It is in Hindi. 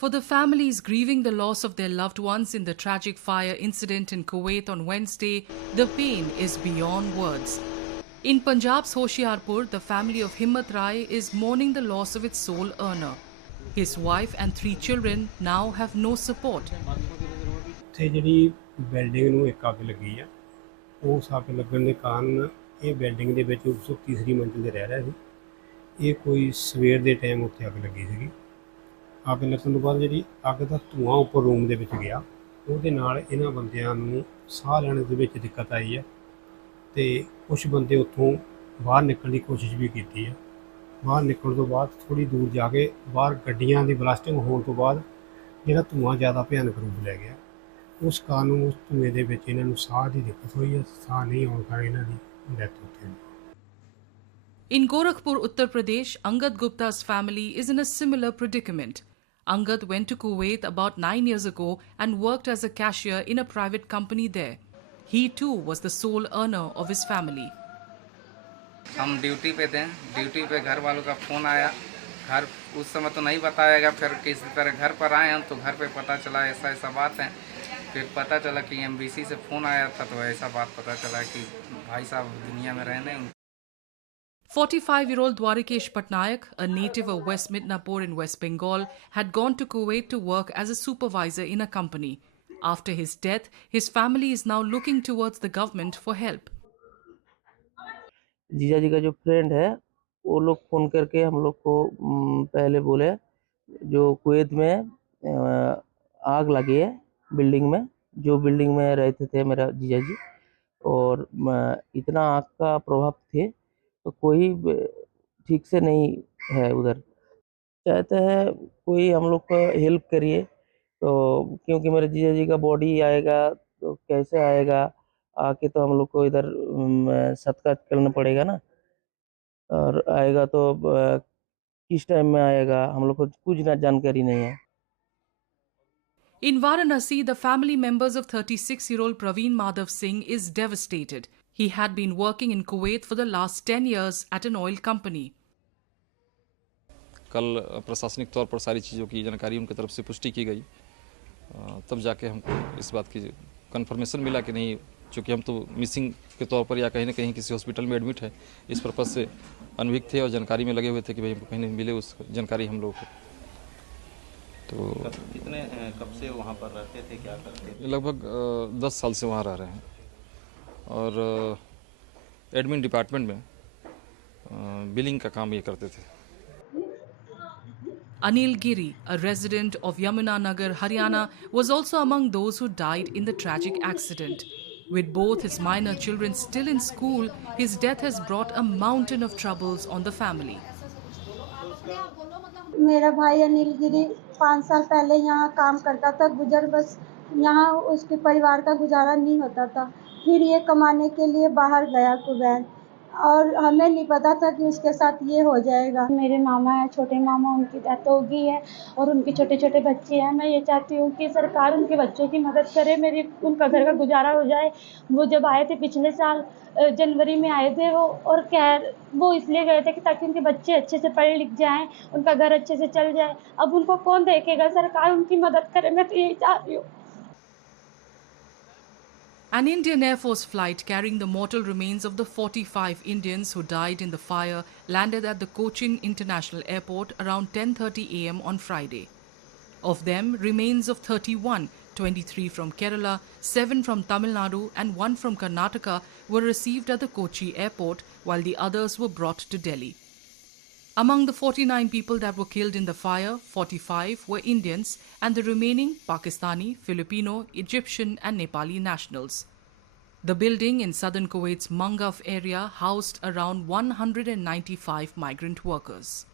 For the families grieving the loss of their loved ones in the tragic fire incident in Kuwait on Wednesday, the pain is beyond words. In Punjab's Hoshiarpur, the family of Himmat Rai is mourning the loss of its sole earner. His wife and 3 children now have no support. ਇੱਥੇ ਜਿਹੜੀ ਬਿਲਡਿੰਗ ਨੂੰ ਇੱਕ ਅੱਗ ਲੱਗੀ ਆ, ਉਸ ਅੱਗ ਲੱਗਣ ਦੇ ਕਾਰਨ ਇਹ ਬਿਲਡਿੰਗ ਦੇ ਵਿੱਚ ਉਸ ਤੀਸਰੀ ਮੰਜ਼ਿਲ 'ਤੇ ਰਹਿ ਰਿਹਾ ਸੀ। ਇਹ ਕੋਈ ਸਵੇਰ ਦੇ ਟਾਈਮ ਉੱਥੇ ਅੱਗ ਲੱਗੀ ਸੀਗੀ। ਅੱਗ ਲੱਗਣ ਤੋਂ ਬਾਅਦ ਜਿਹੜੀ ਅੱਗ ਦਾ ਧੂੰਆਂ ਉੱਪਰ ਰੂਮ ਦੇ ਵਿੱਚ ਗਿਆ, ਉਹਦੇ ਨਾਲ ਇਹਨਾਂ ਬੰਦਿਆਂ ਨੂੰ ਸਾਹ ਲੈਣ ਦੇ ਵਿੱਚ ਦਿੱਕਤ ਆਈ ਹੈ ਅਤੇ ਕੁਛ ਬੰਦੇ ਉੱਥੋਂ ਬਾਹਰ ਨਿਕਲਣ ਦੀ ਕੋਸ਼ਿਸ਼ ਵੀ ਕੀਤੀ ਹੈ। ਬਾਹਰ ਨਿਕਲਣ ਤੋਂ ਬਾਅਦ ਥੋੜ੍ਹੀ ਦੂਰ ਜਾ ਕੇ ਬਾਹਰ ਗੱਡੀਆਂ ਦੀ ਬਲਾਸਟਿੰਗ ਹੋਣ ਤੋਂ ਬਾਅਦ ਜਿਹੜਾ ਧੂੰਆਂ ਜ਼ਿਆਦਾ ਭਿਆਨਕ ਰੂਪ ਲੈ ਗਿਆ, ਉਸ ਕਾਰਨ ਉਸ ਧੂਏ ਦੇ ਵਿੱਚ ਇਹਨਾਂ ਨੂੰ ਸਾਹ ਦੀ ਦਿੱਕਤ ਹੋਈ ਹੈ। ਸਾਹ ਨਹੀਂ ਆਉਣ ਕਾਰਨ ਇਹਨਾਂ ਦੀ ਡੈਥ ਹੋ ਗਈ। In Gorakhpur, Uttar Pradesh, Angad Gupta's family is in a similar predicament. Angad went to Kuwait about 9 years ago and worked as a cashier in a private company there. He too was the sole earner of his family. हम ड्यूटी पे थे, ड्यूटी पे घर वालों का फ़ोन आया। घर उस समय तो नहीं बताएगा, फिर किसी तरह घर पर आए हम तो घर पे पता चला ऐसा ऐसा बात है। फिर पता चला कि एमबीसी से फ़ोन आया था, तो ऐसा बात पता चला कि भाई साहब दुनिया में रहने। 45-year-old Dwarikesh Patnaik, a native of West Midnapur in West Bengal, had gone to Kuwait to work as a supervisor in a company. After his death, his family is now looking towards the government for help. जीजा जी का जो फ्रेंड है, वो लोग फ़ोन करके हम लोग को पहले बोले जो कुवैत में आग लगी है बिल्डिंग में, जो बिल्डिंग में रहते थे मेरा जीजा जी, और इतना आग का प्रभाव थे तो कोई ठीक से नहीं है उधर। चाहते हैं कोई हम लोग को हेल्प करिए, तो क्योंकि मेरे जीजा जी का बॉडी आएगा तो कैसे आएगा, आके तो हम लोग को इधर सत्कार करना पड़ेगा ना, और आएगा तो किस टाइम में आएगा हम लोग को कुछ ना जानकारी नहीं है। In Varanasi, the family members of 36-year-old Praveen Madhav Singh is devastated. He had been working in Kuwait for the last 10 years at an oil company. कल प्रशासनिक तौर पर सारी चीज़ों की जानकारी उनकी तरफ से पुष्टि की गई, तब जाके हमको इस बात की कंफर्मेशन मिला कि नहीं, चूँकि हम तो मिसिंग के तौर पर या कहीं ना कहीं किसी हॉस्पिटल में एडमिट है, इस पर्पज़ से अनभिज्ञ थे और जानकारी में लगे हुए थे कि भाई हमको कहीं नहीं मिले उस जानकारी हम लोग को। तो कब से वहाँ पर रहते थे, क्या करते थे? लगभग 10 साल से वहाँ रह रहे हैं और एडमिन डिपार्टमेंट में बिलिंग का काम ये करते थे। Anil Giri, a resident of Yamunanagar, Haryana, was also among those who died in the tragic accident. With both his minor children still in school, his death has brought a mountain of troubles on the family. मेरा भाई अनिल गिरी 5 साल पहले यहाँ काम करता था, बस यहाँ उसके परिवार का गुजारा नहीं होता था। फिर ये कमाने के लिए बाहर गया कुवैत, और हमें नहीं पता था कि उसके साथ ये हो जाएगा। मेरे मामा है, छोटे मामा, उनकी डेथ हो गई है और उनके छोटे छोटे बच्चे हैं। मैं ये चाहती हूँ कि सरकार उनके बच्चों की मदद करे, उनका घर का गुजारा हो जाए। वो जब आए थे पिछले साल जनवरी में आए थे और वो इसलिए गए थे कि ताकि उनके बच्चे अच्छे से पढ़ लिख जाएं, उनका घर अच्छे से चल जाए। अब उनको कौन देखेगा, सरकार उनकी मदद करे, मैं तो यही चाह रही हूँ। An Indian Air Force flight carrying the mortal remains of the 45 Indians who died in the fire landed at the Cochin International Airport around 10:30 a.m. on Friday. Of them, remains of 31, 23 from Kerala, 7 from Tamil Nadu and 1 from Karnataka were received at the Kochi airport, while the others were brought to Delhi. Among the 49 people that were killed in the fire, 45 were Indians and the remaining Pakistani, Filipino, Egyptian and Nepali nationals. The building in southern Kuwait's Mangaf area housed around 195 migrant workers.